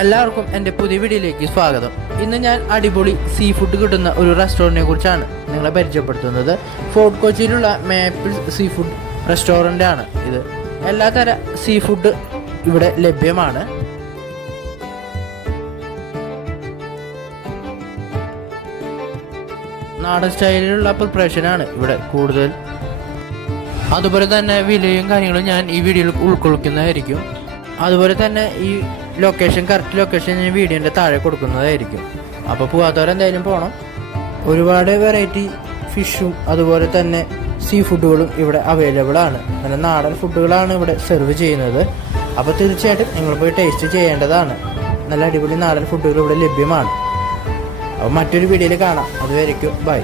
എല്ലാവർക്കും എൻ്റെ പുതിയ വീഡിയോയിലേക്ക് സ്വാഗതം. ഇന്ന് ഞാൻ അടിപൊളി സീ ഫുഡ് കിട്ടുന്ന ഒരു റെസ്റ്റോറൻറ്റിനെ കുറിച്ചാണ് നിങ്ങളെ പരിചയപ്പെടുത്തുന്നത്. ഫോർട്ട് കൊച്ചിയിലുള്ള മേപ്പിൾ സീ ഫുഡ് റെസ്റ്റോറൻ്റ് ആണ് ഇത്. എല്ലാതര സീ ഫുഡ് ഇവിടെ ലഭ്യമാണ്. നാടൻ സ്റ്റൈലിലുള്ള പ്രിപ്പറേഷനാണ് ഇവിടെ കൂടുതൽ. അതുപോലെ തന്നെ വിലയും കാര്യങ്ങളും ഞാൻ ഈ വീഡിയോയിൽ ഉൾക്കൊള്ളിക്കുന്നതായിരിക്കും. അതുപോലെ തന്നെ ഈ കറക്റ്റ് ലൊക്കേഷൻ ഞാൻ വീഡിയോൻ്റെ താഴെ കൊടുക്കുന്നതായിരിക്കും. അപ്പോൾ പോകാത്തവരെന്തായാലും പോകണം. ഒരുപാട് വെറൈറ്റി ഫിഷും അതുപോലെ തന്നെ സീ ഫുഡുകളും ഇവിടെ അവൈലബിൾ ആണ്. നല്ല നാടൻ ഫുഡുകളാണ് ഇവിടെ സെർവ് ചെയ്യുന്നത്. അപ്പോൾ തീർച്ചയായിട്ടും നിങ്ങൾ പോയി ടേസ്റ്റ് ചെയ്യേണ്ടതാണ്. നല്ല അടിപൊളി നാടൻ ഫുഡുകൾ ഇവിടെ ലഭ്യമാണ്. അപ്പോൾ മറ്റൊരു വീഡിയോയിൽ കാണാം. അതുവരേക്കും ബൈ.